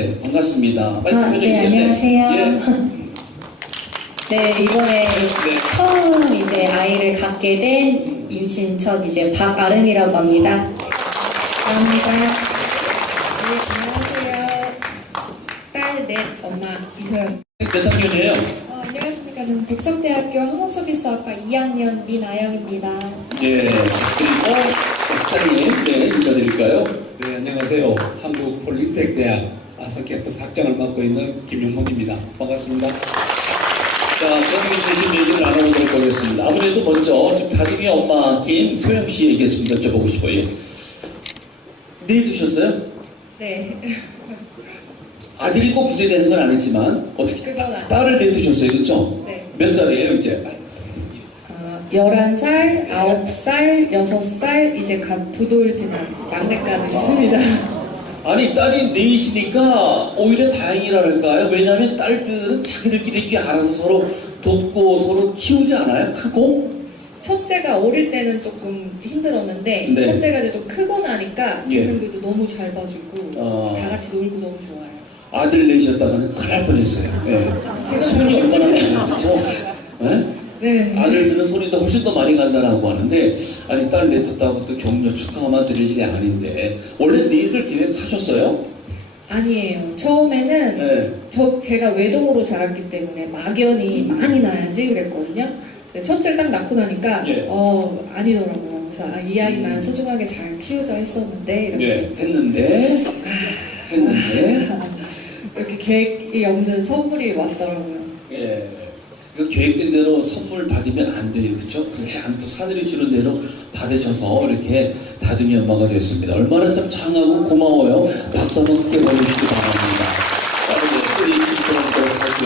네, 반갑습니다. 빨리 표정 네, 있어요. 안녕하세요. 예. 네, 이번에 네. 처음 이제 아이를 갖게 된 임신 첫 이제 박아름이라고 합니다. 감사합니다. 네, 안녕하세요. 딸 넷 엄마 이소영. 몇 학년이에요? 안녕하십니까. 저는 백석대학교 항공서비스학과 2학년 민아영입니다. 예. 그리고 학장님, 네, 인사드릴까요? 네, 안녕하세요. 한국 폴리텍대학 아사케프스 학장을 맡고 있는 김용문입니다. 반갑습니다. 자, 저는 이제 얘기를 나눠보도록 하겠습니다. 아무래도 먼저 지금 다림이 엄마 김소영 씨에게 좀 여쭤보고 싶어요. 네 두셨어요? 네. 아들이 꼭 있어야 되는 건 아니지만 어떻게 그건 아니에요. 딸을 내두셨어요, 그렇죠? 네. 몇 살이에요, 이제? 11살, 9살, 6살, 이제 갓 두 돌 지난 막내까지 있습니다. 아니 딸이 넷이니까 오히려 다행이랄까요? 왜냐하면 딸들은 자기들끼리 이렇게 알아서 서로 돕고 서로 키우지 않아요? 크고? 첫째가 어릴 때는 조금 힘들었는데 네. 첫째가 이제 좀 크고 나니까 예. 그래도 너무 잘 봐주고 다 같이 놀고 너무 좋아요. 아들 내셨다가는 큰일 날 뻔했어요. 예. 손이 얼마나 많아요, 그렇죠? 예? 네. 아들들은 손이 더 훨씬 더 많이 간다라고 하는데 아니 딸 넷했다고 또 격려 축하만 드릴 일이 아닌데 원래 넷을 계획하셨어요? 아니에요. 처음에는 네. 제가 외동으로 자랐기 때문에 막연히 많이 낳아야지 그랬거든요. 근데 첫째를 딱 낳고 나니까 예. 아니더라고요. 그래서 이 아이만 소중하게 잘 키우자 했었는데 이렇게, 예. 했는데 이렇게 계획이 없는 선물이 왔더라고요. 예. 그 계획된 대로 선물 받으면 안 돼요. 그렇죠? 그렇지 않고 하늘이 주는 대로 받으셔서 이렇게 다둥이 엄마가 됐습니다. 얼마나 참 장하고 고마워요. 박수 한번 크게 보내주시기 바랍니다. 빠르게 소리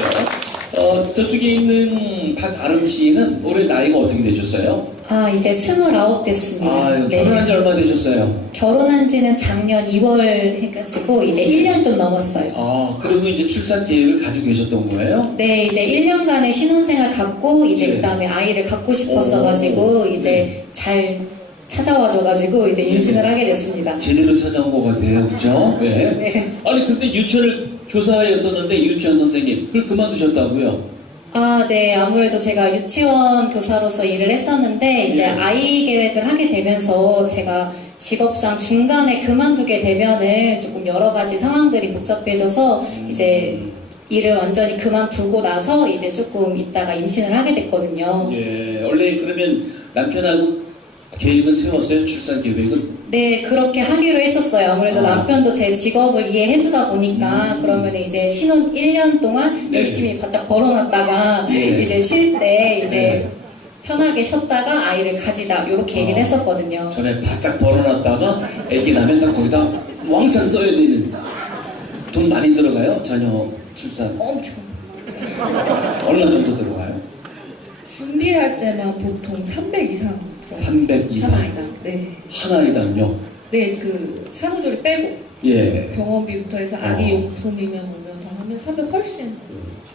하고요. 저쪽에 있는 박아름 씨는 올해 나이가 어떻게 되셨어요? 이제 29 됐습니다. 결혼한 지 얼마 되셨어요? 결혼한 지는 작년 2월 해가지고 이제 1년 좀 넘었어요. 그리고 이제 출산 계획을 가지고 계셨던 거예요? 네, 이제 1년간의 신혼생활 갖고 이제 네. 그 다음에 아이를 갖고 싶었어가지고 이제 잘 찾아와줘가지고 이제 임신을 하게 됐습니다. 제대로 찾아온 것 같아요. 그죠? 네. 네. 아니, 근데 유치원을 교사였었는데 유치원 선생님, 그걸 그만두셨다고요? 네. 아무래도 제가 유치원 교사로서 일을 했었는데, 이제 예. 아이 계획을 하게 되면서 제가 직업상 중간에 그만두게 되면은 조금 여러 가지 상황들이 복잡해져서 이제 일을 완전히 그만두고 나서 이제 조금 있다가 임신을 하게 됐거든요. 예, 원래 그러면 남편하고 계획은 세웠어요? 출산 계획을? 네, 그렇게 하기로 했었어요. 아무래도 남편도 제 직업을 이해해주다 보니까 그러면 이제 신혼 1년 동안 네. 열심히 바짝 벌어놨다가 네. 이제 쉴 때 이제 네. 편하게 쉬었다가 아이를 가지자 이렇게 얘기를 했었거든요. 전에 바짝 벌어놨다가 아기 나면 딱 거기다 왕창 써야 되는 돈 많이 들어가요? 자녀 출산 엄청. 얼마 정도 들어가요? 준비할 때만 보통 300 이상 들어가요. 300 이상 한 아이당. 네. 한 아이당요? 네, 그 산후조리 빼고 예, 병원비부터 해서 아기 용품이면 뭐면 다 하면 300 훨씬.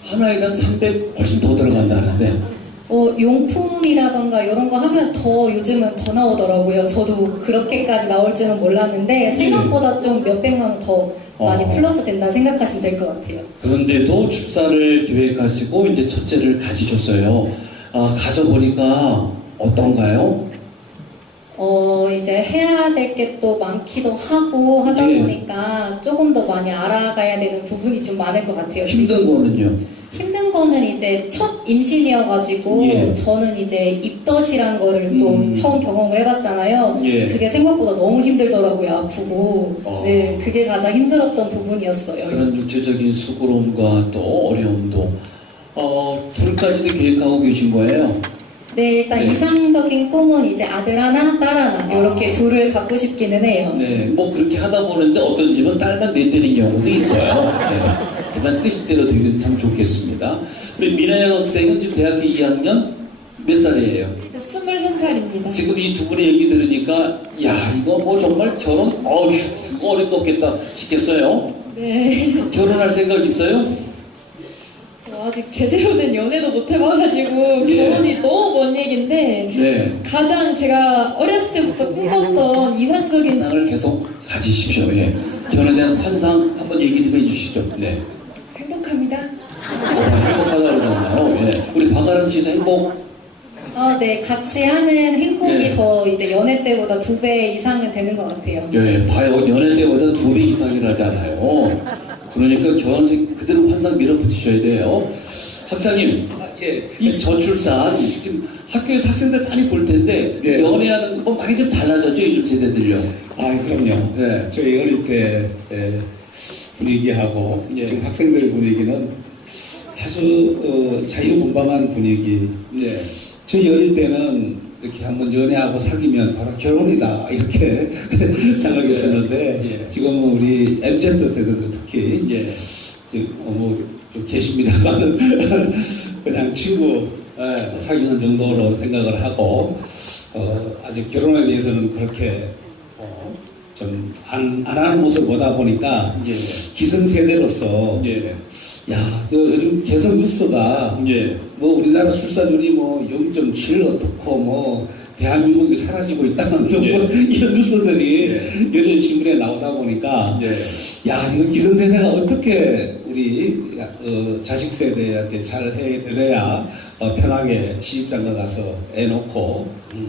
한 아이당 300 훨씬 더 들어간다는데 용품이라던가 이런 거 하면 더 요즘은 더 나오더라고요. 저도 그렇게까지 나올 줄은 몰랐는데 생각보다 좀 몇백만 원 더 많이 플러스 된다 생각하시면 될 것 같아요. 그런데도 출산을 계획하시고 이제 첫째를 가지셨어요. 가져보니까 어떤가요? 이제 해야 될 게 또 많기도 하고 하다 네. 보니까 조금 더 많이 알아가야 되는 부분이 좀 많을 것 같아요. 힘든 거는요? 힘든 거는 이제 첫 임신이어가지고 예. 저는 이제 입덧이란 거를 또 처음 경험을 해봤잖아요. 예. 그게 생각보다 너무 힘들더라고요. 아프고. 어. 네, 그게 가장 힘들었던 부분이었어요. 그런 육체적인 수고로움과 또 어려움도 둘까지도 계획하고 계신 거예요? 네, 일단 네. 이상적인 꿈은 이제 아들 하나, 딸 하나 이렇게 둘을 갖고 싶기는 해요. 네, 뭐 그렇게 하다 보는데 어떤 집은 딸만 넷되는 경우도 있어요. 네. 그만 뜻대로 되면 참 좋겠습니다. 우리 미나영 학생은 지금 대학교 2학년 몇 살이에요? 21살입니다. 지금 이 두 분의 얘기 들으니까 야 이거 뭐 정말 결혼 이거 어림도 없겠다 싶겠어요? 네. 결혼할 생각 있어요? 아직 제대로 된 연애도 못 해봐가지고 예. 결혼이 너무 먼 얘기인데 네. 가장 제가 어렸을 때부터 꿈꿨던 이상적인 을 계속 가지십시오. 예. 결혼에 대한 환상 한번 얘기 좀 해주시죠. 네. 행복합니다. 정말 행복하다고 그러잖아요. 예. 우리 박아름 씨도 행복. 네, 같이 하는 행복이 네. 더 이제 연애 때보다 2배 이상은 되는 것 같아요. 예, 봐요. 연애 때보다 2배 이상이라잖아요. 그러니까 결혼식 그대로 환상 밀어붙이셔야 돼요. 학장님, 예, 이 저출산 지금 학교에서 학생들 많이 볼 텐데 예. 연애하는 거 많이 좀 달라졌죠, 요즘 세대들요. 아, 그럼요. 네. 저희 어릴 때 분위기하고 예. 지금 학생들 분위기는 아주 자유분방한 분위기. 네. 저희 어릴 때는 이렇게 한번 연애하고 사귀면 바로 결혼이다 이렇게 생각했었는데 예. 지금은 우리 MZ 세대들 특히 예. 좀 계십니다만은 그냥 친구 사귀는 정도로 생각을 하고 아직 결혼에 대해서는 그렇게 좀 안 하는 모습을 보다 보니까 예. 기성세대로서 예. 야, 요즘 개성 뉴스가 예. 뭐 우리나라 출산율이 뭐 0.7 어떻고 뭐 대한민국이 사라지고 있다는 또 예. 뭐 이런 뉴스들이 여러 신문에 나오다 보니까 예. 야, 이거 기성세대가 어떻게 우리 자식 세대한테 잘 해드려야 편하게 시집장가 가서 애 놓고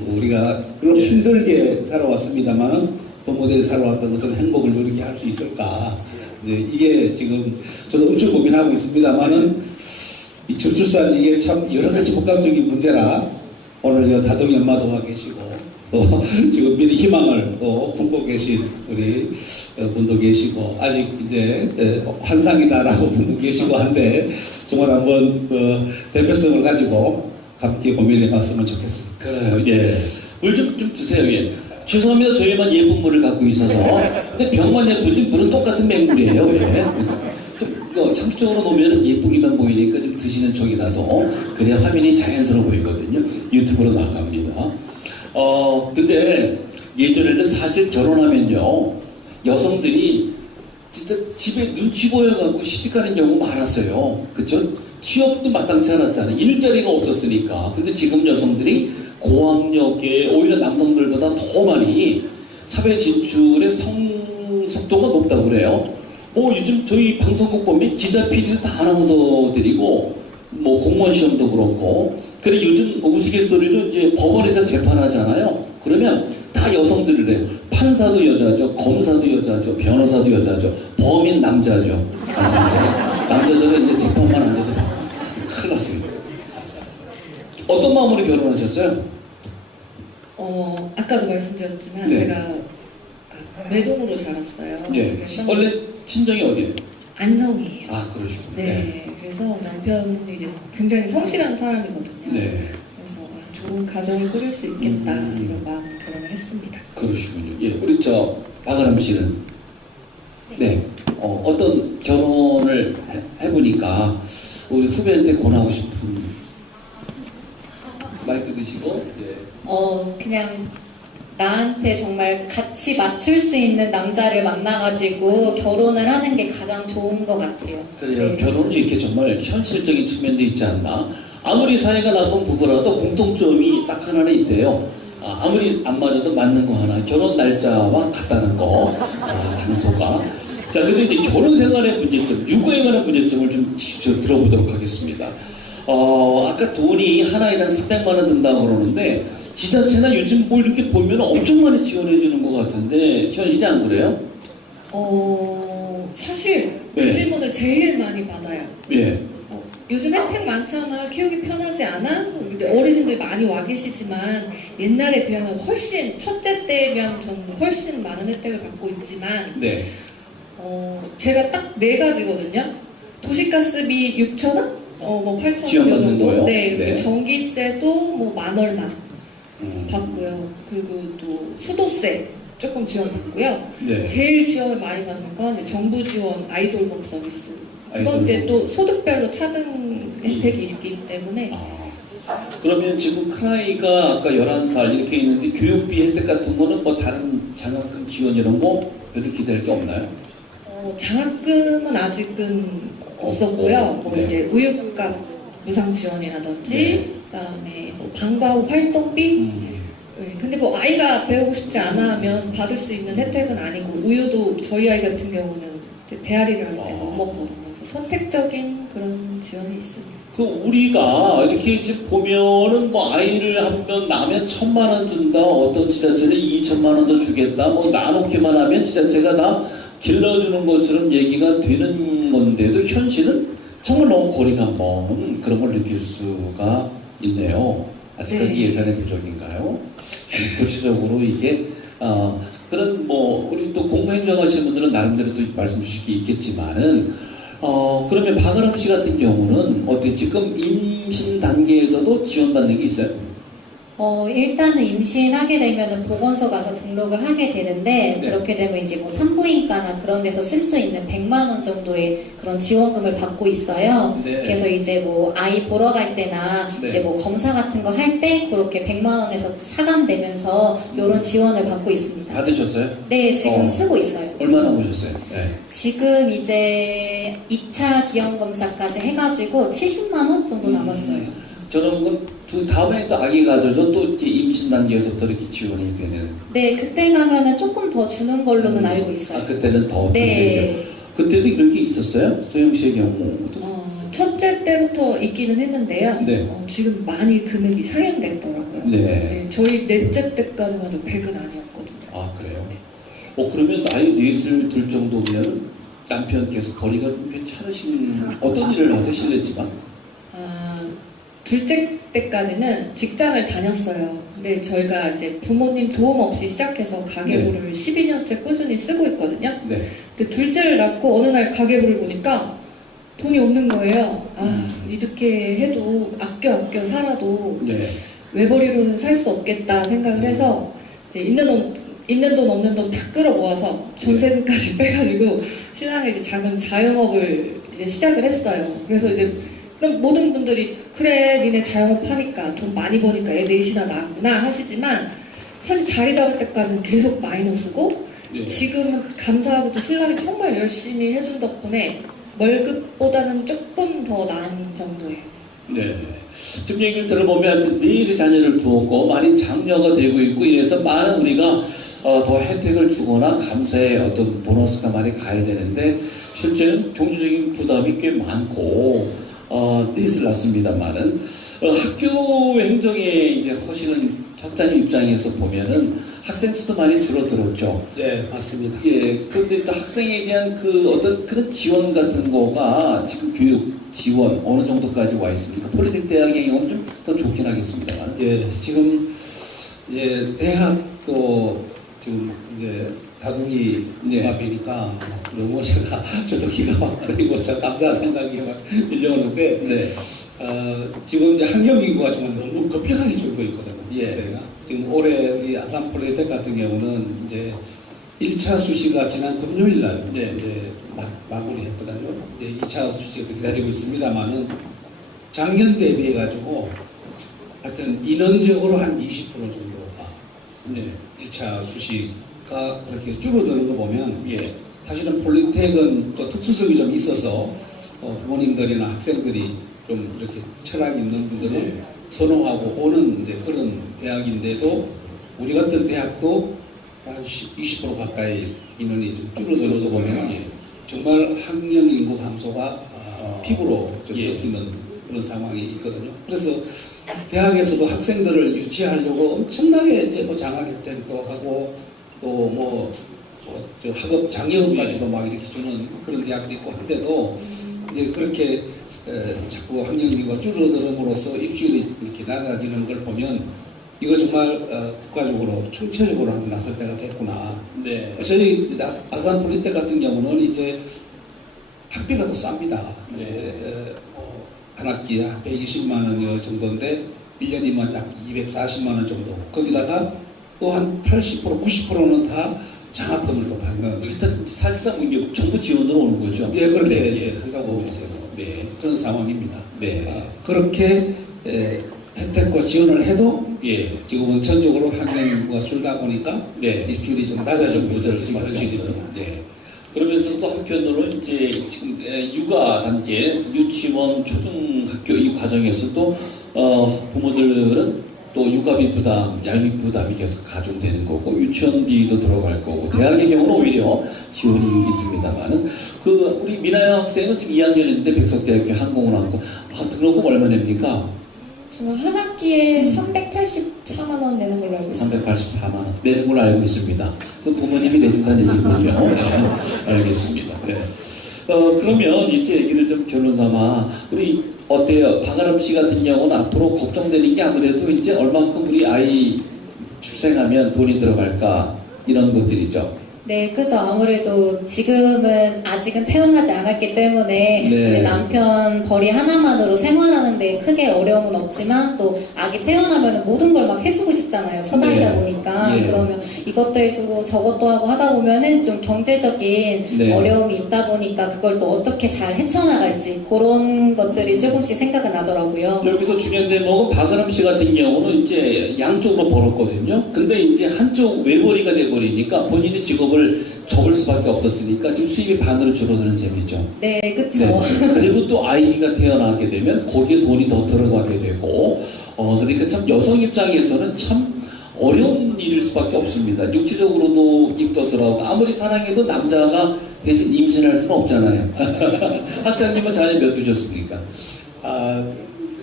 우리가 그럼 예. 힘들게 살아왔습니다만은 부모들이 살아왔던 것은 행복을 누리게 할 수 있을까? 이제 이게 지금 저도 엄청 고민하고 있습니다만은 이 저출산 이게 참 여러 가지 복합적인 문제라 오늘 여 다둥이 엄마도 와 계시고 또 지금 미리 희망을 또 품고 계신 우리 분도 계시고 아직 이제 환상이다라고 분도 계시고 한데 정말 한번 대표성을 가지고 함께 고민해 봤으면 좋겠습니다. 그래요. 예. 물 좀 드세요. 예. 죄송합니다. 저희만 예쁜 물을 갖고 있어서. 근데 병만 예쁘지 물은 똑같은 맹물이에요. 예. 좀 상식적으로 놓으면 예쁘기만 보이니까 좀 드시는 척이라도 그래야 화면이 자연스러워 보이거든요. 유튜브로 나갑니다. 근데 예전에는 사실 결혼하면요 여성들이 진짜 집에 눈치 보여갖고 시집가는 경우 많았어요. 그쵸? 취업도 마땅치 않았잖아요. 일자리가 없었으니까. 근데 지금 여성들이 고학력에 오히려 남성들보다 더 많이 사회 진출의 속도가 높다고 그래요. 뭐 요즘 저희 방송국 보면 기자, PD도 다 아나운서들이고 뭐 공무원 시험도 그렇고 그래 요즘 우스갯소리로 이제 법원에서 재판하잖아요. 그러면 다 여성들을 해요. 판사도 여자죠, 검사도 여자죠, 변호사도 여자죠, 범인 남자죠. 아시죠? 남자들은 이제 재판만 앉아서 큰일 났습니다. 어떤 마음으로 결혼하셨어요? 아까도 말씀드렸지만 네. 제가 매동으로 자랐어요. 예. 그래서 원래 친정이 어디예요? 안성이에요. 아, 그러시군요. 네. 그래서 남편이 이제 굉장히 성실한 사람이거든요. 네. 그래서 좋은 가정을 꾸릴 수 있겠다 이런 마음으로 결혼을 했습니다. 그러시군요. 예. 우리 박아람 씨는 네. 어떤 결혼을 해보니까 우리 후배한테 권하고 싶은 마이크 드시고 예. 그냥 나한테 정말 같이 맞출 수 있는 남자를 만나가지고 결혼을 하는 게 가장 좋은 것 같아요. 그래요. 결혼은 이렇게 정말 현실적인 측면도 있지 않나. 아무리 사이가 나쁜 부부라도 공통점이 딱 하나는 있대요. 아무리 안 맞아도 맞는 거 하나. 결혼 날짜와 같다는 거. 장소가. 자, 근데 이제 결혼 생활의 문제점, 유거에 관한 문제점을 좀 들어보도록 하겠습니다. 아까 돈이 하나에 한 300만 원 든다고 그러는데 지자체나 요즘 뭐 이렇게 보면 엄청 많이 지원해 주는 것 같은데 현실이 안 그래요? 사실 네. 그 질문을 제일 많이 받아요. 예. 요즘 혜택 많잖아. 키우기 편하지 않아? 어르신들 많이 와 계시지만 옛날에 비하면 훨씬 첫째 때면 저는 훨씬 많은 혜택을 받고 있지만 네. 제가 딱 4가지거든요. 도시가스비 6,000원? 뭐 8,000원 지원받는 정도. 거요? 네. 네. 전기세도 뭐 10,000얼마 받고요. 그리고 또 수도세 조금 지원받고요. 네. 제일 지원을 많이 받는 건 이제 정부 지원 아이돌봄 서비스. 아이돌 그건데 또 서비스. 소득별로 차등 혜택이 있기 때문에 그러면 지금 큰아이가 아까 11살 이렇게 있는데 교육비 혜택 같은 거는 뭐 다른 장학금 지원 이런 거 별로 기대할 게 없나요? 장학금은 아직은 없었고요. 뭐 네. 이제 우유값 무상 지원이라든지 네. 그다음에 뭐 방과후 활동비 네, 근데 뭐 아이가 배우고 싶지 않아 하면 받을 수 있는 혜택은 아니고 우유도 저희 아이 같은 경우는 배앓이를 할 때 못 먹거든요. 그래서 선택적인 그런 지원이 있습니다. 그 우리가 이렇게 지금 보면은 뭐 아이를 한 명 낳으면 1,000만 원 준다, 어떤 지자체는 2천만 원도 주겠다, 뭐 나놓기만 하면 지자체가 다 길러주는 것처럼 얘기가 되는 건데도 현실은 정말 너무 거리가 먼 그런 걸 느낄 수가 있네요. 아직까지 네. 예산의 부족인가요? 구체적으로 이게 그런 뭐 우리 또 공무행정하시는 분들은 나름대로 또 말씀 주실 게 있겠지만은 그러면 박아람 씨 같은 경우는 어때? 지금 임신 단계에서도 지원받는 게 있어요? 일단은 임신하게 되면은 보건소 가서 등록을 하게 되는데, 네. 그렇게 되면 이제 뭐 산부인과나 그런 데서 쓸 수 있는 100만 원 정도의 그런 지원금을 받고 있어요. 네. 그래서 이제 뭐 아이 보러 갈 때나 네. 이제 뭐 검사 같은 거 할 때 그렇게 100만 원에서 차감되면서 이런 지원을 받고 있습니다. 받으셨어요? 네, 지금 어. 쓰고 있어요. 얼마나 보셨어요? 네. 지금 이제 2차 기형검사까지 해가지고 70만 원 정도 남았어요. 저는 그 다음에 또 아기 가져서 또 이렇게 임신 단계에서부터 이렇게 지원이 되는. 네, 그때 가면은 조금 더 주는 걸로는 알고 있어요. 아, 그때는 더. 네. 그때도 이런 게 있었어요? 소영 씨의 경우도? 첫째 때부터 있기는 했는데요. 네. 지금 많이 금액이 상향됐더라고요. 네. 저희 넷째 때까지만 해도 100은 아니었거든요. 아, 그래요? 그러면 나이 넷을 들 정도면 남편께서 거리가 좀 괜찮으신, 어떤 일을 하세요? 실례지만. 둘째 때까지는 직장을 다녔어요. 근데 저희가 이제 부모님 도움 없이 시작해서 가계부를 12년째 꾸준히 쓰고 있거든요. 네. 근데 둘째를 낳고 어느 날 가계부를 보니까 돈이 없는 거예요. 이렇게 해도 아껴 살아도 네. 외벌이로는 살 수 없겠다 생각을 해서 이제 있는 돈 없는 돈 다 끌어 모아서 전세금까지 빼가지고 신랑이 이제 작은 자영업을 이제 시작을 했어요. 그래서 이제 그럼 모든 분들이 그래 니네 자영업 하니까 돈 많이 버니까 애 넷이나 낳았구나 하시지만 사실 자리 잡을 때까지는 계속 마이너스고 네. 지금은 감사하게도 신랑이 정말 열심히 해준 덕분에 월급보다는 조금 더 나은 정도예요. 네. 지금 얘기를 들어보면 하여튼 넷의 자녀를 두었고 많이 장려가 되고 있고 이래서 많은 우리가 더 혜택을 주거나 감사의 어떤 보너스가 많이 가야 되는데 실제는 경제적인 부담이 꽤 많고 넷을 낳습니다만은 학교 행정에 이제 하시는 학자님 입장에서 보면은 학생 수도 많이 줄어들었죠. 네, 맞습니다. 예, 그런데 또 학생에 대한 그 어떤 그런 지원 같은 거가 지금 교육 지원 어느 정도까지 와 있습니까? 폴리텍 대학의 경우는 좀 더 좋긴 하겠습니다만. 예, 지금 이제 대학도 지금 이제 다둥이 네. 앞이니까 너무 제가 저도 기가 막히고 참 감사한 생각이 막 밀려오는데 네. 지금 이제 학령 인구가 정말 너무 급격하게 줄고 있거든요. 예. 저희가 지금 올해 우리 아산 폴리텍 같은 경우는 이제 1차 수시가 지난 금요일 날 네. 이제 마무리했거든요. 이제 2차 수시도 기다리고 있습니다만은 작년 대비해 가지고 하여튼 인원적으로 한 20% 정도가 네. 1차 수시가 그렇게 줄어드는 거 보면 예. 사실은 폴리텍은 그 특수성이 좀 있어서 부모님들이나 학생들이 좀 이렇게 철학 있는 분들은 네. 선호하고 오는 이제 그런 대학인데도 우리 같은 대학도 한 20% 가까이 인원이 좀 줄어드는 거 보면 예. 정말 학령 인구 감소가 피부로 좀 예. 느끼는 그런 상황이 있거든요. 그래서 대학에서도 학생들을 유치하려고 엄청나게 이제 뭐 장학 혜택도 하고 또 저 학업 장려금까지도 막 이렇게 주는 그런 대학도 있고 한데도 이제 그렇게 자꾸 학령 인구가 줄어들음으로써 입시율이 이렇게 낮아지는 걸 보면 이거 정말 국가적으로 총체적으로 한번 나설 때가 됐구나. 네. 저희 아산 폴리텍 같은 경우는 이제 학비가 더 쌉니다. 네. 한 학기에 한 120만 원 정도인데 1년이면 약 240만 원 정도. 거기다가 또 한 80%, 90%는 다 장학금을 또 받는. 일단 사실상 이게 정부 지원으로 오는 거죠. 예, 그렇게 네. 이제 한다고 보세요. 네. 그런 상황입니다. 네. 그렇게 혜택과 지원을 해도 예. 지금은 전적으로 학령 인구가 줄다 보니까 네. 입줄이 좀 낮아지고 모자랄 있는 수밖에 현실입니다. 없는. 네. 그러면서 또 한편으로 이제 지금 육아 단계, 유치원, 초등학교 이 과정에서도 부모들은 또 육아비 부담, 양육 부담이 계속 가중되는 거고 유치원비도 들어갈 거고 대학의 경우는 오히려 지원이 있습니다만은 그 우리 미나영 학생은 지금 2학년인데 백석대학교 항공운항과 등록금 얼마 냅니까? 저는 한 학기에 384만 원 내는 걸로 알고 있어요. 384만 원 내는 걸로 알고 있습니다. 그 부모님이 내준다는 얘기군요. 네, 알겠습니다. 네. 그러면 이제 얘기를 좀 결론 삼아 우리 어때요? 박아람 씨 같은 경우는 앞으로 걱정되는 게 아무래도 이제 얼만큼 우리 아이 출생하면 돈이 들어갈까 이런 것들이죠. 네, 그죠. 아무래도 지금은 아직은 태어나지 않았기 때문에 네. 이제 남편 벌이 하나만으로 생활하는데 크게 어려움은 없지만 또 아기 태어나면 모든 걸 막 해주고 싶잖아요. 첫 아이다 네. 보니까. 예. 그러면 이것도 해주고 저것도 하고 하다 보면은 좀 경제적인 네. 어려움이 있다 보니까 그걸 또 어떻게 잘 헤쳐나갈지 그런 것들이 조금씩 생각은 나더라고요. 여기서 중요한 대목은 박아람 씨 같은 경우는 이제 양쪽으로 벌었거든요. 근데 이제 한쪽 외벌이가 돼버리니까 본인의 직업을 접을 수밖에 없었으니까 지금 수입이 반으로 줄어드는 셈이죠. 네, 그쵸. 네. 그리고 또 아이가 태어나게 되면 거기에 돈이 더 들어가게 되고, 그러니까 참 여성 입장에서는 참 어려운 일일 수밖에 없습니다. 육체적으로도 입덧을 하고 아무리 사랑해도 남자가 대신 임신할 수는 없잖아요. 학장님은 자녀 몇 두셨습니까?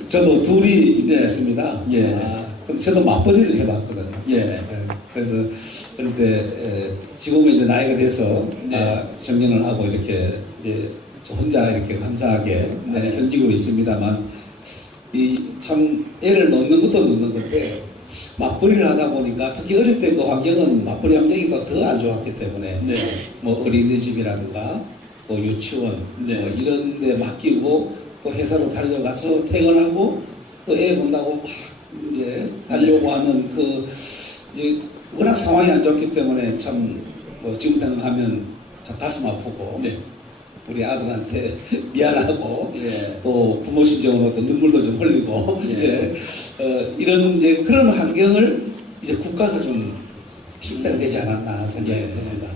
저도 둘이 네. 있습니다. 예. 근데 저도 맞벌이를 해봤거든요. 예. 그래서 그런데 지금은 이제 나이가 돼서 네. 정년을 하고 이렇게 이제 저 혼자 이렇게 감사하게 네. 견디고 있습니다만 이 참 애를 놓는 것도 놓는 건데 맞벌이를 하다 보니까 특히 어릴 때 그 환경은 맞벌이 환경이 더 안 좋았기 때문에 네. 뭐 어린이집이라든가 뭐 유치원 네. 뭐 이런 데 맡기고 또 회사로 달려가서 퇴근하고 또 애 본다고 막 이제 달려고 하는 그 이제 워낙 상황이 안 좋기 때문에 참 뭐 지금 생각하면 참 가슴 아프고 네. 우리 아들한테 미안하고 예. 또 부모 심정으로 또 눈물도 좀 흘리고 예. 이제 이런 이제 그런 환경을 이제 국가가 좀 필요가 되지 않았나 생각이 예. 듭니다.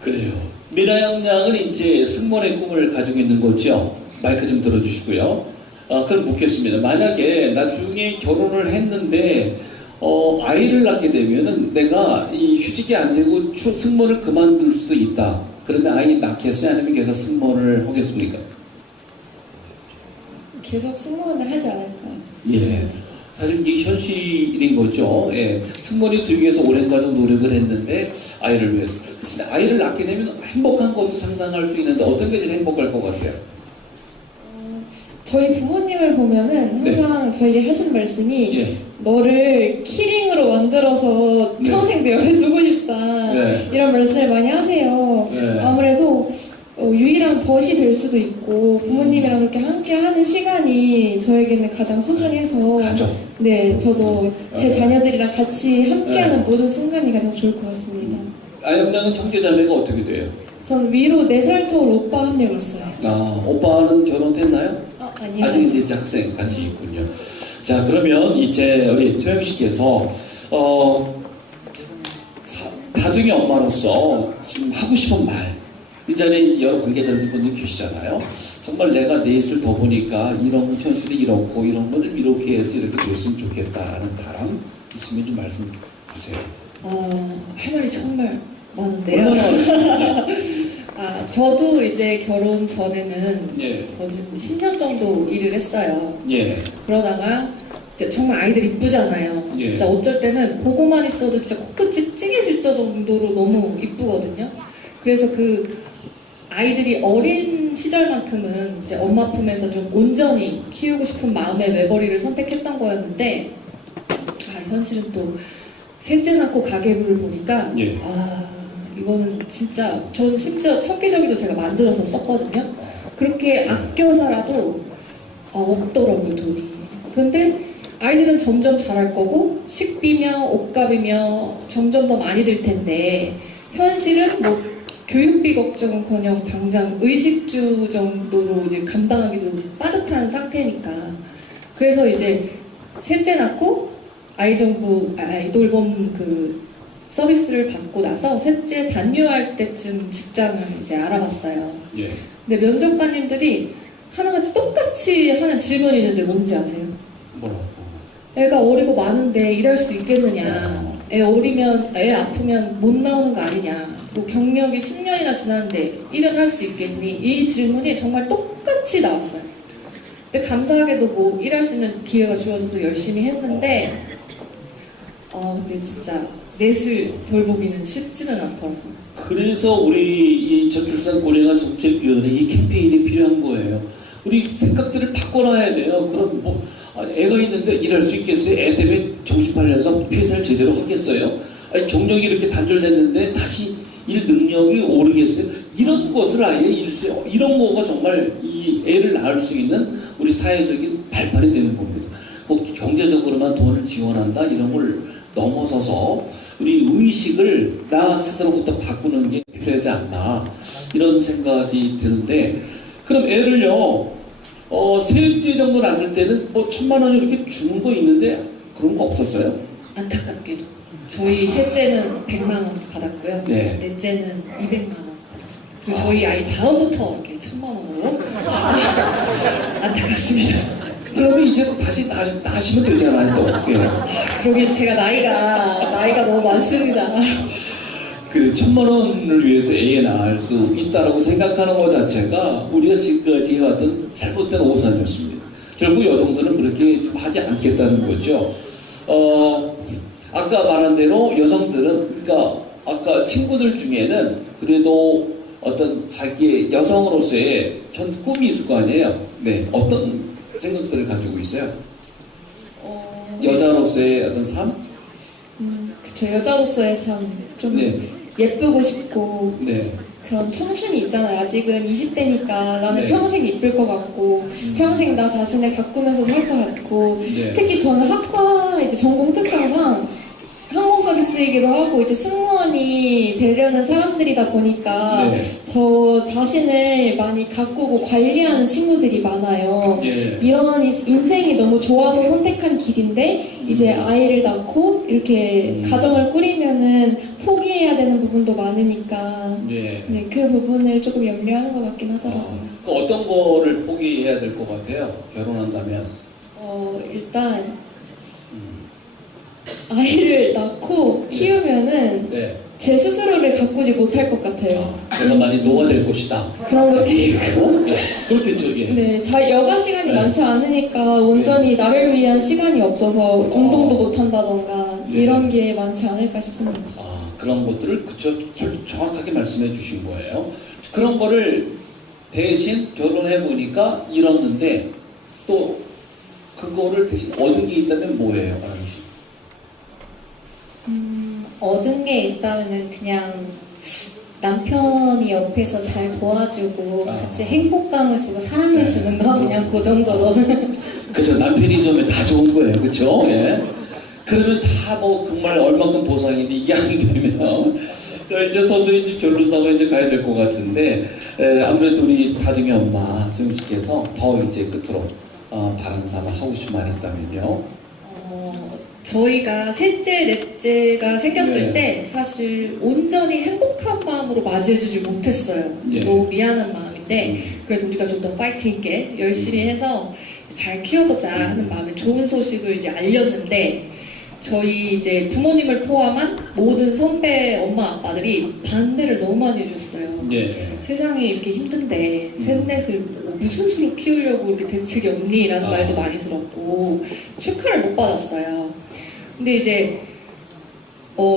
그래요. 미나영 양은 이제 승무원의 꿈을 가지고 있는 거죠. 마이크 좀 들어주시고요. 그럼 묻겠습니다. 만약에 나중에 결혼을 했는데 아이를 낳게 되면은 내가 이 휴직이 안 되고 승무원을 그만둘 수도 있다. 그러면 아이 낳겠어요? 아니면 계속 승무원을 하겠습니까? 계속 승무원을 하지 않을까 예. 싶습니다. 사실 이게 현실인 거죠. 예. 승무원이 되기 위해서 오랜 과정 노력을 했는데 아이를 위해서. 그래서 아이를 낳게 되면 행복한 것도 상상할 수 있는데 어떤 게 제일 행복할 것 같아요? 저희 부모님을 보면은 항상 저에게 하신 말씀이 예. 너를 키링으로 만들어서 네. 평생 내 옆에 두고 싶다 네. 이런 말씀을 많이 하세요. 네. 아무래도 유일한 벗이 될 수도 있고 부모님이랑 그렇게 함께하는 시간이 저에게는 가장 소중해서 가족. 네, 저도 제 네. 자녀들이랑 같이 함께하는 네. 모든 순간이 가장 좋을 것 같습니다. 아영양은 형제자매가 어떻게 돼요? 저는 위로 4살 터울 오빠 한 명 있어요. 오빠는 결혼했나요? 아니요. 아직 이제 학생 같이 있군요. 자, 그러면 이제 우리 소영 씨께서 다둥이 엄마로서 지금 하고 싶은 말. 이 자리에 이제 여러 관계자분들 계시잖아요. 정말 내가 넷을 더 보니까 이런 현실이 이렇고 이런 거는 이렇게 해서 이렇게 됐으면 좋겠다라는 바람 있으면 좀 말씀 주세요. 할 말이 정말 많은데요. 얼마나 저도 이제 결혼 전에는 예. 거의 10년 정도 일을 했어요. 예. 그러다가 이제 정말 아이들 이쁘잖아요. 예. 진짜 어쩔 때는 보고만 있어도 진짜 코끝이 찡해질 정도로 너무 이쁘거든요. 그래서 그 아이들이 어린 시절만큼은 이제 엄마 품에서 좀 온전히 키우고 싶은 마음에 외벌이를 선택했던 거였는데 현실은 또 셋째 낳고 가계부를 보니까 예. 이거는 진짜 저는 심지어 청기저귀도 제가 만들어서 썼거든요. 그렇게 아껴 살아도 없더라고요, 돈이. 근데 아이들은 점점 자랄 거고 식비며 옷값이며 점점 더 많이 들 텐데 현실은 뭐 교육비 걱정은커녕 당장 의식주 정도로 이제 감당하기도 빠듯한 상태니까. 그래서 이제 셋째 낳고 아이돌봄 그 서비스를 받고 나서 셋째 단유할 때쯤 직장을 이제 알아봤어요. 예. 근데 면접관님들이 하나같이 똑같이 하는 질문이 있는데 뭔지 아세요? 뭐라고? 애가 어리고 많은데 일할 수 있겠느냐. 애 어리면, 애 아프면 못 나오는 거 아니냐. 뭐 경력이 10년이나 지났는데 일은 할 수 있겠니? 이 질문이 정말 똑같이 나왔어요. 근데 감사하게도 뭐 일할 수 있는 기회가 주어져서 열심히 했는데, 근데 진짜 넷을 돌보기는 쉽지는 않더라고요. 그래서 우리 이 저출산 고령화 정책위원회 이 캠페인이 필요한 거예요. 우리 생각들을 바꿔놔야 돼요. 그럼 뭐 애가 있는데 일할 수 있겠어요? 애 때문에 정신 팔려서 회사를 제대로 하겠어요? 아니 경력이 이렇게 단절됐는데 다시 일 능력이 오르겠어요? 이런 것을 아예 이런 거가 정말 이 애를 낳을 수 있는 우리 사회적인 발판이 되는 겁니다. 꼭 경제적으로만 돈을 지원한다 이런 걸 넘어서서 우리 의식을 나 스스로부터 바꾸는 게 필요하지 않나 이런 생각이 드는데 그럼 애를요 셋째 정도 낳았을 때는 뭐 1,000만 원 이렇게 주는 거 있는데 그런 거 없었어요? 안타깝게도 저희 셋째는 100만 원 받았고요. 네. 넷째는 200만 원 받았습니다. 그리고 저희 아이 다음부터 이렇게 1,000만 원으로 안타깝습니다. 그러면 이제 다시 하시면 되잖아요 또. 예. 그러긴 제가 나이가 너무 많습니다. 그 1,000만 원을 위해서 애 낳을 수 있다라고 생각하는 것 자체가 우리가 지금까지 해왔던 잘못된 오산이었습니다. 결국 여성들은 그렇게 지금 하지 않겠다는 거죠. 아까 말한 대로 여성들은 그러니까 아까 친구들 중에는 그래도 어떤 자기의 여성으로서의 전 꿈이 있을 거 아니에요. 네, 어떤 생각들을 가지고 있어요? 여자로서의 어떤 삶? 그쵸, 여자로서의 삶. 좀 네. 예쁘고 싶고, 네. 그런 청춘이 있잖아요. 아직은 20대니까 나는 네. 평생 이쁠 것 같고, 평생 나 자신을 가꾸면서 살 것 같고, 네. 특히 저는 학과 이제 전공 특성상 항공 서비스이기도 하고, 이제 승무원이 되려는 사람들이다 보니까 네. 더 자신을 많이 가꾸고 관리하는 친구들이 많아요. 예. 이런 인생이 너무 좋아서 선택한 길인데 이제 아이를 낳고 이렇게 가정을 꾸리면은 포기해야 되는 부분도 많으니까 예. 네, 그 부분을 조금 염려하는 것 같긴 하더라고요. 그 어떤 거를 포기해야 될 것 같아요? 결혼한다면? 일단 아이를 낳고 키우면은 네. 제 스스로를 가꾸지 못할 것 같아요. 내가 많이 노화될 것이다. 그런 것도 있고. 예. 그렇겠죠. 예. 네, 여가 시간이 네. 많지 않으니까 온전히 나를 위한 시간이 없어서 운동도 못 한다던가 네. 이런 게 많지 않을까 싶습니다. 그런 것들을 정확하게 말씀해 주신 거예요. 그런 거를 대신 결혼해 보니까 잃었는데 또 그거를 대신 얻은 게 있다면 뭐예요, 아람 씨? 얻은 게 있다면은 그냥 남편이 옆에서 잘 도와주고 같이 행복감을 주고 사랑을 네. 주는 거 그냥 그 정도로는 그죠. 남편이 좀 다 좋은 거예요. 그쵸? 예. 그러면 다 뭐 정말 얼마큼 보상인데 이게 안 되면 저 이제 서서히 이제 결론사고 이제 가야 될 것 같은데 아무래도 우리 다둥이 엄마 소영 씨께서 더 이제 끝으로 바람 삼아 하고 싶은 말이 있다면요. 저희가 셋째, 넷째가 생겼을 네. 때 사실 온전히 행복한 마음으로 맞이해주지 못했어요. 예. 너무 미안한 마음인데 그래도 우리가 좀 더 파이팅 있게 열심히 해서 잘 키워보자 하는 마음에 좋은 소식을 이제 알렸는데 저희 이제 부모님을 포함한 모든 선배 엄마 아빠들이 반대를 너무 많이 해줬어요. 예. 세상이 이렇게 힘든데 셋넷을 무슨 수로 키우려고 이렇게 대책이 없니? 라는 말도 많이 들었고 축하를 못 받았어요. 근데 이제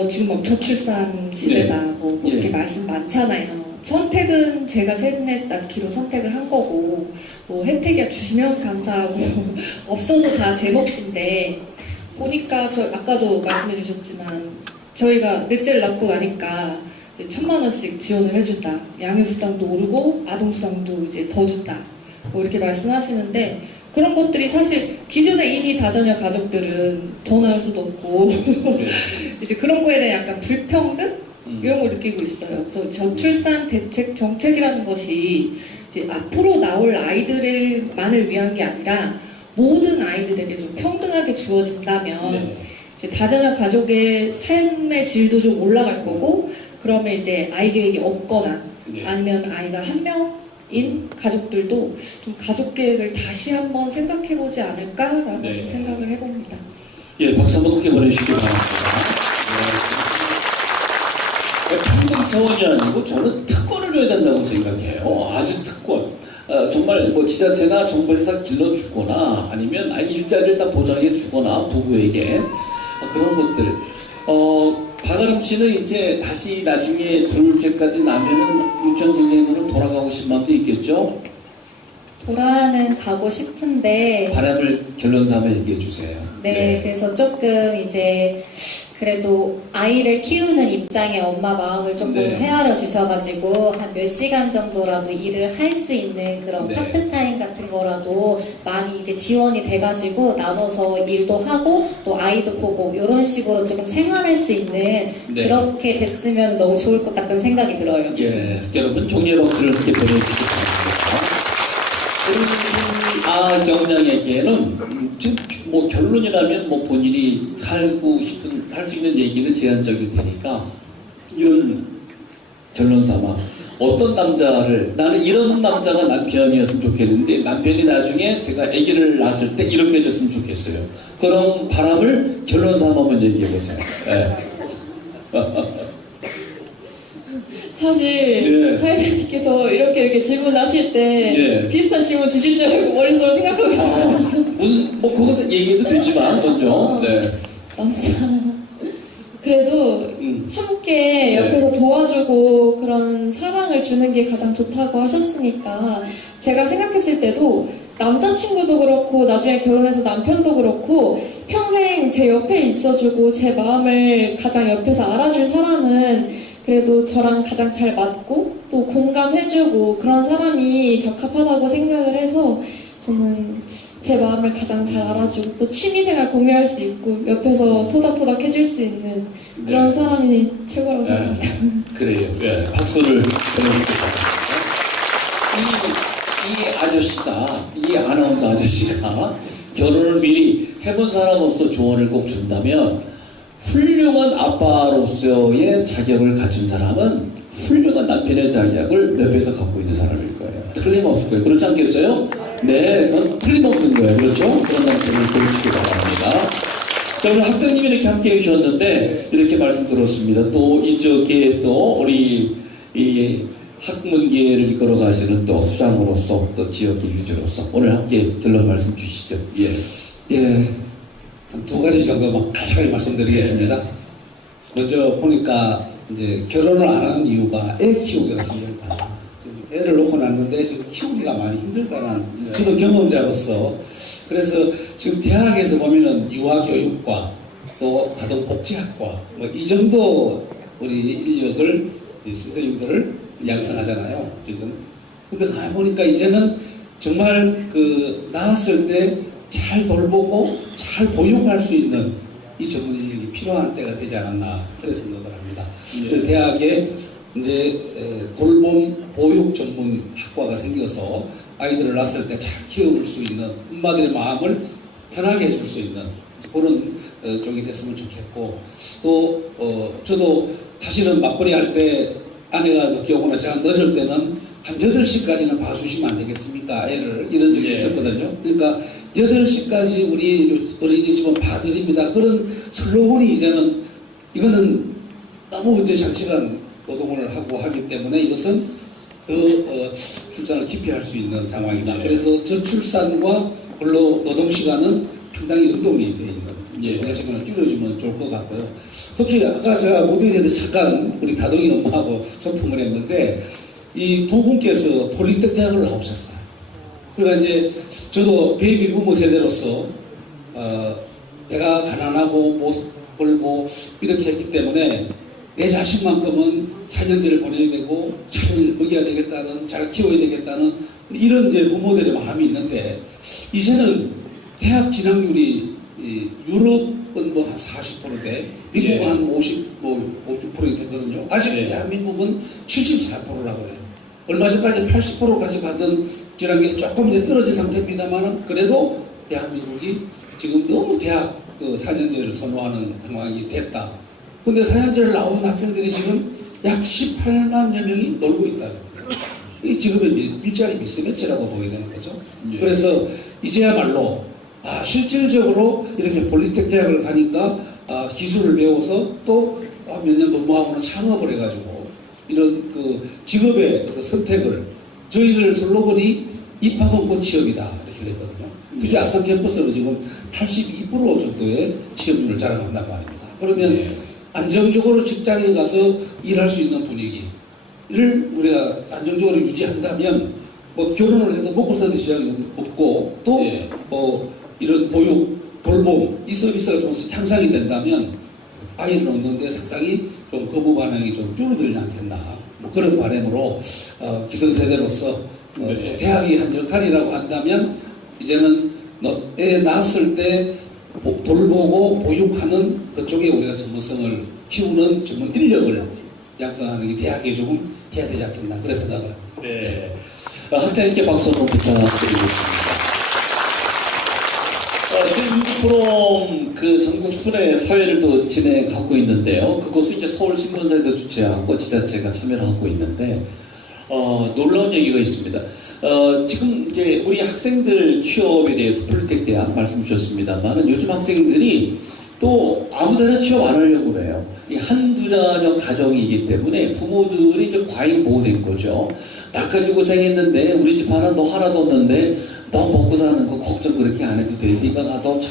지금 막 저출산 시대다 네. 뭐 이렇게 예. 말씀 많잖아요. 선택은 제가 셋넷 낳기로 선택을 한 거고 뭐 혜택이야 주시면 감사하고 없어도 다 제 몫인데 보니까 저 아까도 말씀해 주셨지만 저희가 넷째를 낳고 나니까 이제 1,000만 원씩 지원을 해준다. 양육수당도 오르고 아동수당도 이제 더 준다. 뭐 이렇게 말씀하시는데 그런 것들이 사실 기존에 이미 다자녀 가족들은 더 나을 수도 없고 네. 이제 그런 거에 대한 약간 불평등 이런 걸 느끼고 있어요. 그래서 저출산 대책 정책이라는 것이 이제 앞으로 나올 아이들만을 위한 게 아니라 모든 아이들에게 좀 평등하게 주어진다면 네. 이제 다자녀 가족의 삶의 질도 좀 올라갈 거고 그러면 이제 아이 계획이 없거나 네. 아니면 아이가 한 명인 가족들도 좀 가족 계획을 다시 한번 생각해보지 않을까라는 네. 생각을 해봅니다. 예, 박수 한번 크게 보내주시기 바랍니다. 네. 평등 차원이 아니고 저는 특권을 줘야 된다고 생각해요. 아주 특권. 정말 뭐 지자체나 정부에서 다 길러주거나 아니면 일자리를 다 보장해 주거나 부부에게 그런 것들. 박아름 씨는 이제 다시 나중에 둘째까지 나면은 유치원 선생님으로 돌아가고 싶은 마음도 있겠죠? 돌아는 가고 싶은데 바람을 결론 삼아 얘기해 주세요. 네, 그래서 조금 이제 그래도 아이를 키우는 입장에 엄마 마음을 조금 네. 헤아려 주셔가지고 한 몇 시간 정도라도 일을 할 수 있는 그런 네. 파트타임 같은 거라도 많이 이제 지원이 돼가지고 나눠서 일도 하고 또 아이도 보고 이런 식으로 조금 생활할 수 있는 네. 그렇게 됐으면 너무 좋을 것 같다는 생각이 들어요. 예, 여러분 종례 박수를 함께 보내주시기 바랍니다. 우리 경량에게는 지금 뭐 결론이라면 뭐 본인이 할 수 있는 얘기는 제한적일 테니까 이런 결론 삼아 어떤 남자를 나는 이런 남자가 남편이었으면 좋겠는데 남편이 나중에 제가 아기를 낳았을 때 이렇게 해줬으면 좋겠어요. 그런 바람을 결론 삼아 한번 얘기해 보세요. 예. 사실 예. 사회자님께서 이렇게 질문하실 때 예. 비슷한 질문 주실 줄 알고 머릿속으로 생각하고 있었거든요. 무슨 뭐 그것은 얘기해도 되지만 먼저 네. 남자 그래도 함께 네. 옆에서 도와주고 그런 사랑을 주는 게 가장 좋다고 하셨으니까 제가 생각했을 때도 남자친구도 그렇고 나중에 결혼해서 남편도 그렇고 평생 제 옆에 있어주고 제 마음을 가장 옆에서 알아줄 사람은 그래도 저랑 가장 잘 맞고 또 공감해주고 그런 사람이 적합하다고 생각을 해서 저는 제 마음을 가장 잘 알아주고 또 취미생활 공유할 수 있고 옆에서 토닥토닥 해줄 수 있는 그런 네. 사람이 최고라고 네. 생각합니다. 그래요. 예, 박수를 보내주시기 바랍니다. 이 아저씨가, 이 아나운서 아저씨가 결혼을 미리 해본 사람으로서 조언을 꼭 준다면 훌륭한 아빠로서의 자격을 갖춘 사람은 훌륭한 남편의 자격을 옆에서 갖고 있는 사람일 거예요. 틀림없을 거예요. 그렇지 않겠어요? 네, 그건 틀림없는 거예요. 그렇죠? 그런 남편을 보시기 바랍니다. 자, 오늘 학장님이 이렇게 함께 해주셨는데 이렇게 말씀 들었습니다. 또 이쪽에 또 우리 이 학문계를 이끌어 가시는 또 수장으로서 또 지역의 유주로서 오늘 함께 들은 말씀 주시죠. 예. 예, 한 두 가지 정도만 간단히 말씀드리겠습니다. 먼저 보니까 이제 결혼을 안 하는 이유가 애 키우기가 힘들다. 애를 놓고 났는데 지금 키우기가 많이 힘들다는 저도 경험자로서 그래서 지금 대학에서 보면은 유아교육과 또 아동복지학과 뭐 이 정도 우리 인력을 선생님들을 양성하잖아요 지금. 근데 가보니까 이제는 정말 그 낳았을 때 잘 돌보고 잘 보육할 수 있는 이 전문 인력이 필요한 때가 되지 않았나 그런 생각을 합니다. 예. 대학에 이제 돌봄 보육 전문 학과가 생겨서 아이들을 낳았을 때 잘 키워줄 수 있는 엄마들의 마음을 편하게 해줄 수 있는 그런 쪽이 됐으면 좋겠고 또 저도 사실은 맞벌이 할 때 아내가 늦게 오거나 제가 늦을 때는 한 8시까지는 봐주시면 안 되겠습니까? 애를 이런 적이 예. 있었거든요. 그러니까 8시까지 우리 어린이집은 봐드립니다. 그런 슬로건이 이제는 이거는 너무 이제 장시간 노동을 하고 하기 때문에 이것은 출산을 기피할 수 있는 상황이다. 네. 그래서 저출산과 근로 노동 시간은 상당히 운동이 되어 있는 예. 시간을 줄여주면 좋을 것 같고요. 특히 아까 제가 모두에 대해서 잠깐 우리 다둥이 엄마하고 소통을 했는데 이 두 분께서 폴리텍 대학을 나오셨어요. 그러니까 이제 저도 베이비 부모 세대로서 내가 가난하고 못 벌고 이렇게 했기 때문에 내 자식만큼은 4년제를 보내야 되고 잘 먹여야 되겠다는 잘 키워야 되겠다는 이런 이제 부모들의 마음이 있는데 이제는 대학 진학률이 유럽은 뭐 한 40%대 미국은 예. 한 50% 됐거든요. 아직 예. 대한민국은 74%라고 해요. 얼마 전까지 80%까지 받은 진학률이 조금 이제 떨어진 상태입니다만은 그래도 대한민국이 지금 너무 대학 그 4년제를 선호하는 상황이 됐다. 근데 4년제를 나온 학생들이 지금 약 18만여 명이 놀고 있다는 거예요. 이 지금의 일자리 미스매치라고 보게 되는 거죠. 예. 그래서 이제야말로 실질적으로 이렇게 폴리텍 대학을 가니까 기술을 배워서 또 몇 년 근무하고는 창업을 해가지고 이런 그 직업의 어떤 선택을 저희들 슬로건이 입학원고 취업이다 이렇게 됐거든요. 특히 아산 캠퍼스는 지금 82% 정도의 취업률을 자랑한단 말입니다. 그러면 안정적으로 직장에 가서 일할 수 있는 분위기를 우리가 안정적으로 유지한다면 뭐 결혼을 해도 먹고 사는 지장이 없고 또 이런 보육, 돌봄 이 서비스가 좀 향상이 된다면 아이를 얻는데 상당히 좀 거부 반응이 좀 줄어들지 않겠나 뭐 그런 바람으로 기성세대로서 대학이 한 역할이라고 한다면 이제는 애 낳았을 때 돌보고 보육하는 그쪽에 우리가 전문성을 키우는 전문 인력을 양성하는 게 대학이 조금 해야 되지 않겠나 그래서 생각을 합니다. 네. 학장님께 박수 한번 부탁드리겠습니다. 지금 유기프롬 그 전국 순회 사회를 또 진행하고 있는데요. 그것은 이제 서울신문사에서 주최하고 지자체가 참여를 하고 있는데, 놀라운 얘기가 있습니다. 지금 이제 우리 학생들 취업에 대해서 폴리텍 대학 말씀 주셨습니다만 요즘 학생들이 또 아무데나 취업 안 하려고 그래요. 이 한두 자녀 가정이기 때문에 부모들이 이제 과잉 보호된 거죠. 나까지 고생했는데 우리 집 하나 너 하나도 없는데 너 먹고 사는 거 걱정 그렇게 안 해도 돼. 네가 가서 저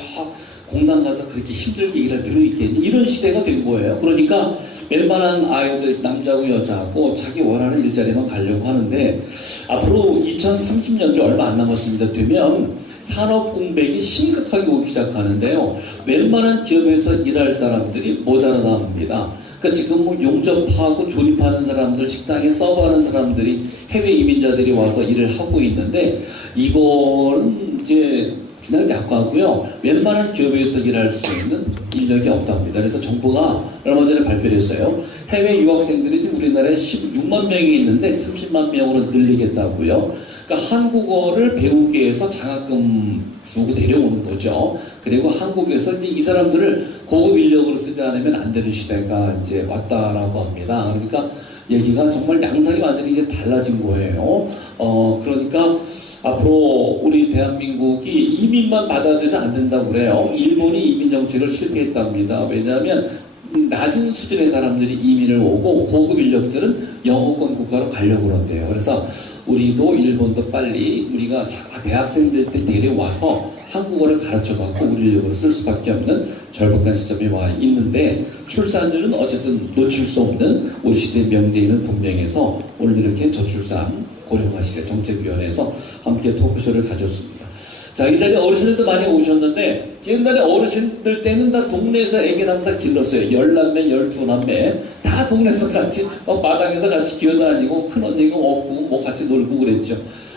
공단 가서 그렇게 힘들게 일할 필요 있겠니? 이런 시대가 된 거예요. 그러니까 웬만한 아이들 남자고 여자고 자기 원하는 일자리만 가려고 하는데 앞으로 2030년이 얼마 안 남았습니다. 되면 산업 공백이 심각하게 오기 시작하는데요. 웬만한 기업에서 일할 사람들이 모자라납니다. 그러니까 지금 뭐 용접하고 조립하는 사람들, 식당에 서브하는 사람들이 해외 이민자들이 와서 일을 하고 있는데 이거는 이제 그냥 약과고요. 웬만한 기업에서 일할 수 있는 인력이 없답니다. 그래서 정부가 얼마 전에 발표를 했어요. 해외 유학생들이 지금 우리나라에 16만 명이 있는데 30만 명으로 늘리겠다고요. 그러니까 한국어를 배우기 위해서 장학금 주고 데려오는 거죠. 그리고 한국에서 이제 이 사람들을 고급 인력으로 쓰지 않으면 안 되는 시대가 이제 왔다라고 합니다. 그러니까 얘기가 정말 양상이 완전히 이제 달라진 거예요. 그러니까 앞으로 우리 대한민국이 이민만 받아들여서 안 된다고 그래요. 일본이 이민 정책을 실패했답니다. 왜냐하면 낮은 수준의 사람들이 이민을 오고 고급 인력들은 영어권 국가로 가려고 그런대요. 그래서 우리도 일본도 빨리 우리가 대학생들 때 데려와서 한국어를 가르쳐갖고 우리 인력으로 쓸 수밖에 없는 절박한 시점에 와 있는데 출산율은 어쨌든 놓칠 수 없는 우리 시대 명제임은 분명해서 오늘 이렇게 저출산 고령화 시대 정책위원회에서 함께 토크쇼를 가졌습니다. 자, 이 자리에 어르신들도 많이 오셨는데 옛날에 어르신들 때는 다 동네에서 애기남 다 길렀어요. 10남매, 12남매 다 동네에서 같이 마당에서 같이 기어다니고 큰언니가 없고 뭐 같이 놀고 그랬죠.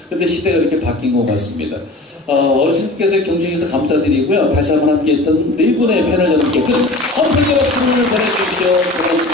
근데 시대가 이렇게 바뀐 것 같습니다. 어르신께서 경청해서 감사드리고요. 다시 한번 함께 했던 네 분의 패널 여러분께 큰 함성의 박수를 보내주십시오. 고맙습니다.